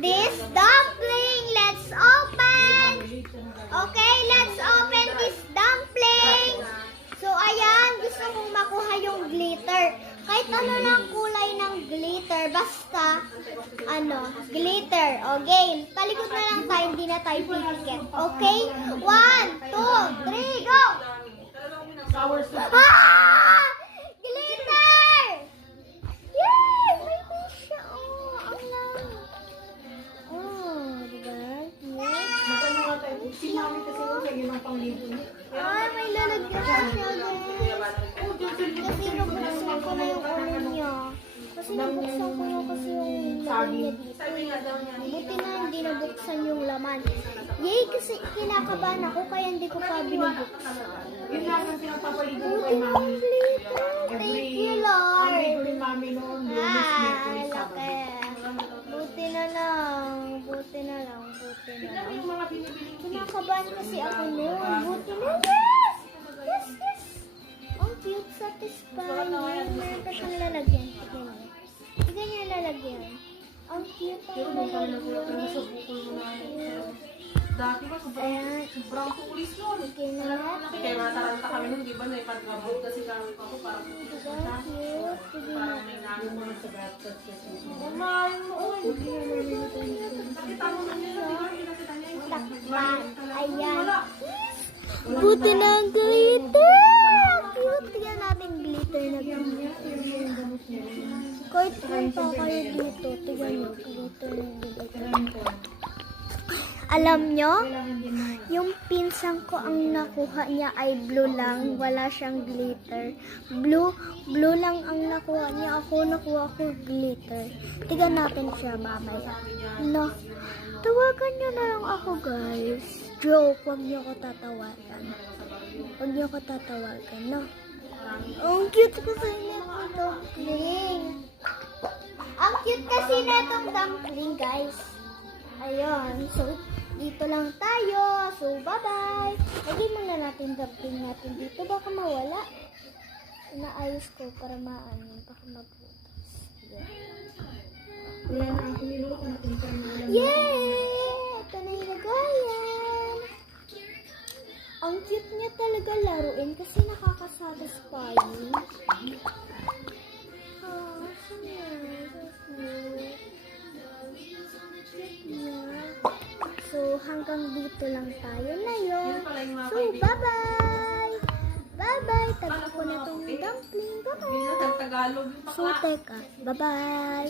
this dumpling. Let's open. Okay, let's open this dumpling. So, ayan, gusto kong makuha yung glitter. Kahit ano ng kulay ng glitter, basta, glitter. Okay, talikod na lang tayo, hindi na tayo pipikit. Okay? 1, 2, 3, go! Ah! Glitter! Yay! May fish siya. Oh, ang lang. Oh, diba? Yes. Magkano nga tayo? Si Mami kasi yun ang panglibo niya. Ay, may lalagyan siya, guys. Kasi nabuksan ko na yung ulo niya. Kasi nabuksan ko na kasi yung laman niya dito. Buti na hindi nabuksan yung laman. Yay, kasi kinakabahan ako kaya hindi ko pa binubuksan. Yun lang ang pinapapaligo ko Buti kay na Mami. yung glitter. Thank you, Lord. Paligo ni Mami noon. Lunes, Merkulis, Sabado. Buti na lang. Buti na lang. Buti na lang. Yung mga binibili ko. Kinakabahan kasi ako noon. Buti na. Yes! Yes, yes! Ang cute, satisfying. Meron pa siyang lalagyan. Tignan niya. Tignan niya lalagyan. Ang cute ang Pero nung kami nagulat kami sa lalagyan. bukol mo na dati ba, Ayan. sobrang tulis nun. Tignan na natin. Kaya mataranta kami nun, di ba, naipagkabot kasi kami ako parang Diba? Cute. Tignan parang natin. may namin mga sagat sa susunod. Kumain mo. Nakita mo na nila, di ba? Nakita niya yung Takpan. Ayan. Buti na ang glitter. Cute. Tignan natin glitter na glitter. Kahit punta kayo dito, tignan nyo. Glitter na glitter. Alam nyo, yung pinsan ko ang nakuha niya ay blue lang. Wala siyang glitter. Blue lang ang nakuha niya. Ako nakuha ko glitter. Tignan natin siya mamaya. No. Tawagan niyo na lang ako, guys. Joke, huwag niyo ko tatawagan. Huwag niyo ko tatawagan, no? Ang cute kasi nitong dumpling. Ang cute kasi nitong dumpling, guys. Ayun. So, dito lang tayo. So, bye-bye. Lagyan muna natin dumpling natin dito. Baka mawala. Inaayos ko para maanin. Baka magbutas. wala na ako niluto na pinsan mo. Yay! Ito na yung lagayan. Ang cute niya talaga laruin kasi nakakasatisfying. Oh, saan yan? So, hanggang dito lang tayo na yun. So, bye-bye! Bye-bye! Tabi ko na tong dumpling. Bye-bye! Tagalog. So, teka. Bye-bye!